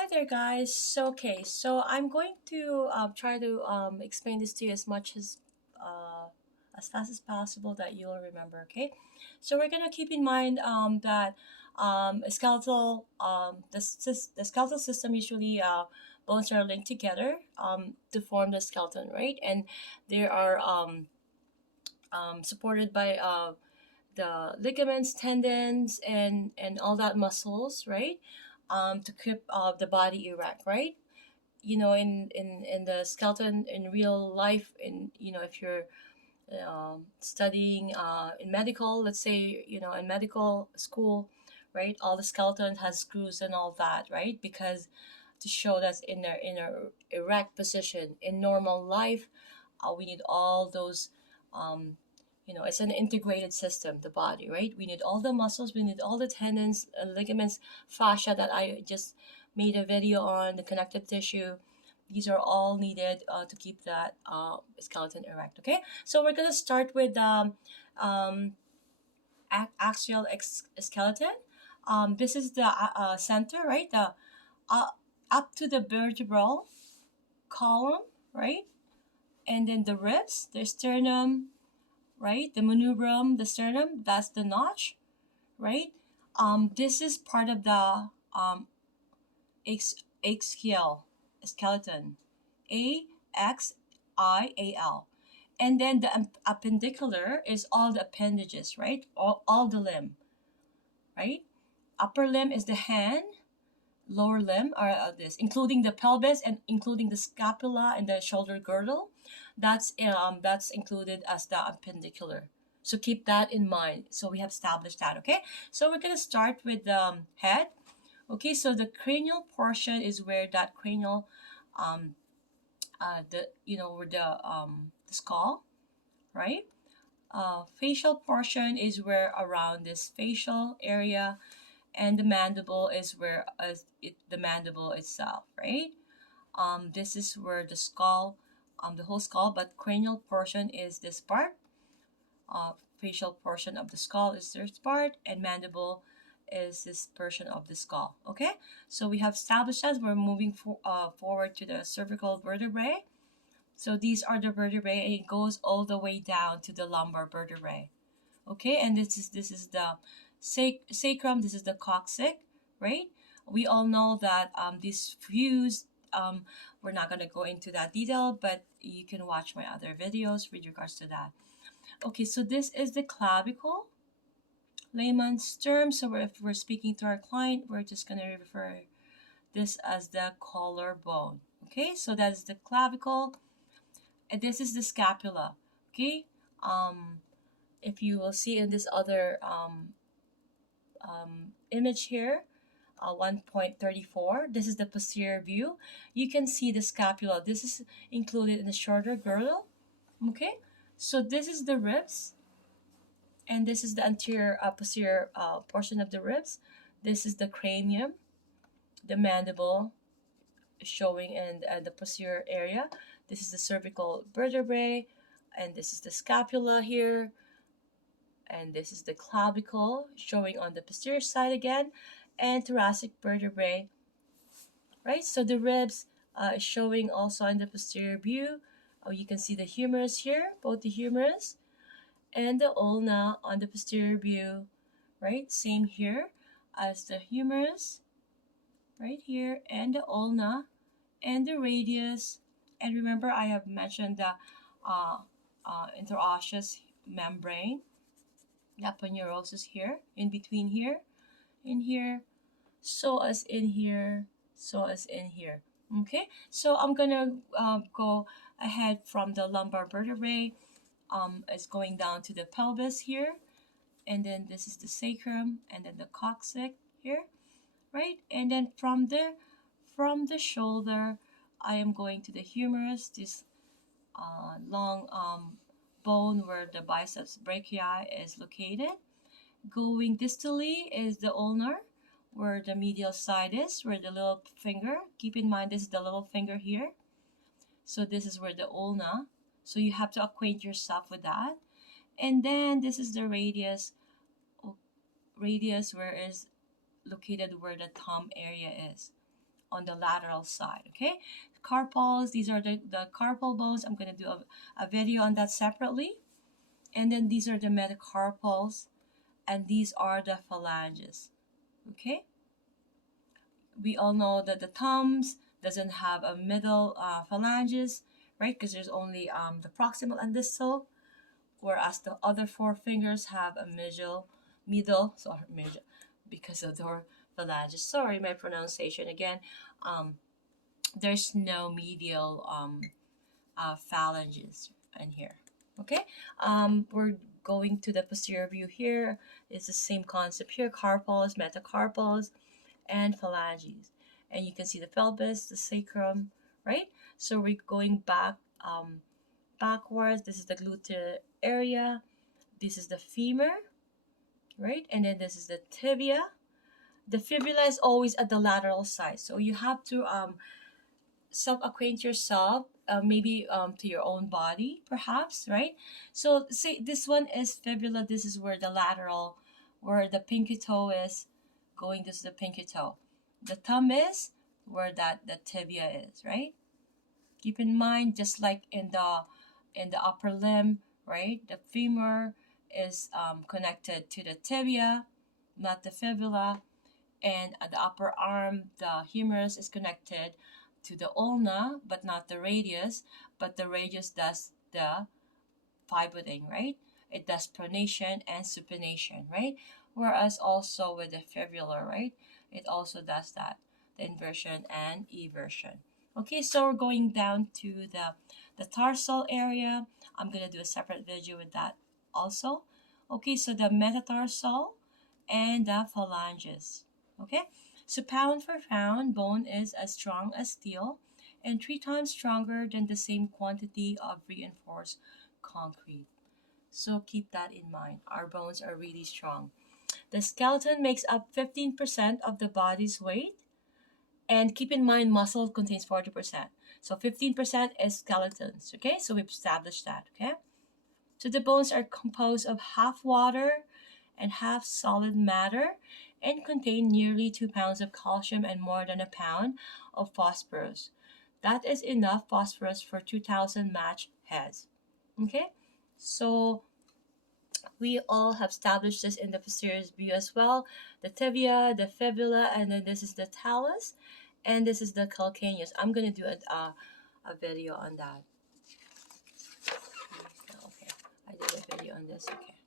Hi there, guys. So I'm going to try to explain this to you as fast as possible that you'll remember. Okay, so we're gonna keep in mind that a skeletal the skeletal system usually bones are linked together to form the skeleton, right? And they are supported by the ligaments, tendons, and all that muscles, right? To keep the body erect, right? In the skeleton in real life, if you're studying in medical, let's say, in medical school, right? All the skeleton has screws and all that, right? Because to show that's in a erect position in normal life, we need all those um, it's an integrated system, the body, right? We need all the muscles, we need all the tendons, ligaments, fascia that I just made a video on, the connective tissue. These are all needed to keep that skeleton erect. Okay, so we're gonna start with um, axial skeleton. This is the center, right? The uh, up to the vertebral column, right? And then the ribs, the sternum, right? The manubrium, the sternum, that's the notch, right? This is part of the axial skeleton, axial. And then the appendicular is all the appendages, right? All the limb, right? Upper limb is the hand, lower limb are this, including the pelvis and including the scapula and the shoulder girdle. That's included as the appendicular. So keep that in mind. So we have established that. Okay. So we're gonna start with the head. Okay. So the cranial portion is where that cranial, um, where the skull, right? Facial portion is where around this facial area, and the mandible is where the mandible itself, right? This is where the skull, the whole skull, but cranial portion is this part. Facial portion of the skull is this part, and mandible is this portion of the skull. Okay, so we have established that. We're moving forward to the cervical vertebrae. So these are the vertebrae, and it goes all the way down to the lumbar vertebrae. Okay, and this is the sacrum. This is the coccyx, right? We all know that these fused. We're not gonna go into that detail, but you can watch my other videos with regards to that. Okay, so this is the clavicle, layman's term. So if we're speaking to our client, we're just gonna refer this as the collarbone. Okay, so that is the clavicle, and this is the scapula. Okay, if you will see in this other image here, 1.34, this is the posterior view. You can see the scapula. This is included in the shoulder girdle. Okay, so this is the ribs, and this is the anterior posterior portion of the ribs. This is the cranium, the mandible showing in the posterior area. This is the cervical vertebrae, and this is the scapula here, and this is the clavicle showing on the posterior side again, and thoracic vertebrae, right? So the ribs is showing also in the posterior view. You can see the humerus here, both the humerus and the ulna on the posterior view, right? Same here as the humerus, right here, and the ulna and the radius. And remember, I have mentioned the uh, interosseous membrane, the aponeurosis here, in between here, in here, so as in here, so as in here. Okay, so I'm gonna go ahead from the lumbar vertebrae. It's going down to the pelvis here, and then this is the sacrum, and then the coccyx here, right? And then from the shoulder, I am going to the humerus, this long bone where the biceps brachii is located. Going distally is the ulnar, where the medial side is, where the little finger, keep in mind this is the little finger here. So this is where the ulna, so you have to acquaint yourself with that. And then this is the radius where is located where the thumb area is. on the lateral side. Okay, carpals, these are the carpal bones. I'm going to do a video on that separately. And then these are the metacarpals, and these are the phalanges. Okay, we all know that the thumbs doesn't have a middle phalanges, right? Because there's only the proximal and distal, whereas the other four fingers have a middle, because of their phalanges. Sorry, my pronunciation again. Um, there's no medial phalanges in here. Okay, we're going to the posterior view here. It's the same concept here: carpals, metacarpals, and phalanges. And you can see the pelvis, the sacrum, right? So we're going backwards. This is the gluteal area. This is the femur, right? And then this is the tibia. The fibula is always at the lateral side. So you have to self-acquaint yourself, maybe to your own body, perhaps, right? So say this one is fibula. This is where the lateral, where the pinky toe is going. This is the pinky toe. The thumb is where the tibia is, right? Keep in mind, just like in the upper limb, right? The femur is connected to the tibia, not the fibula, and at the upper arm, the humerus is connected to the ulna, but not the radius. But the radius does the pivoting, right? It does pronation and supination, right? Whereas also with the fibula, right? It also does that, the inversion and eversion. Okay, so we're going down to the tarsal area. I'm gonna do a separate video with that also. Okay, so the metatarsal and the phalanges. Okay, so pound for pound, bone is as strong as steel and 3 times stronger than the same quantity of reinforced concrete. So keep that in mind. Our bones are really strong. The skeleton makes up 15% of the body's weight. And keep in mind, muscle contains 40%. So 15% is skeletons. Okay, so we've established that. Okay, so the bones are composed of half water and half solid matter and contain nearly 2 pounds of calcium and more than a pound of phosphorus. That is enough phosphorus for 2,000 match heads. Okay, so we all have established this in the posterior view as well. The tibia, the fibula, and then this is the talus, and this is the calcaneus. I'm going to do a video on that. Okay, I did a video on this. Okay.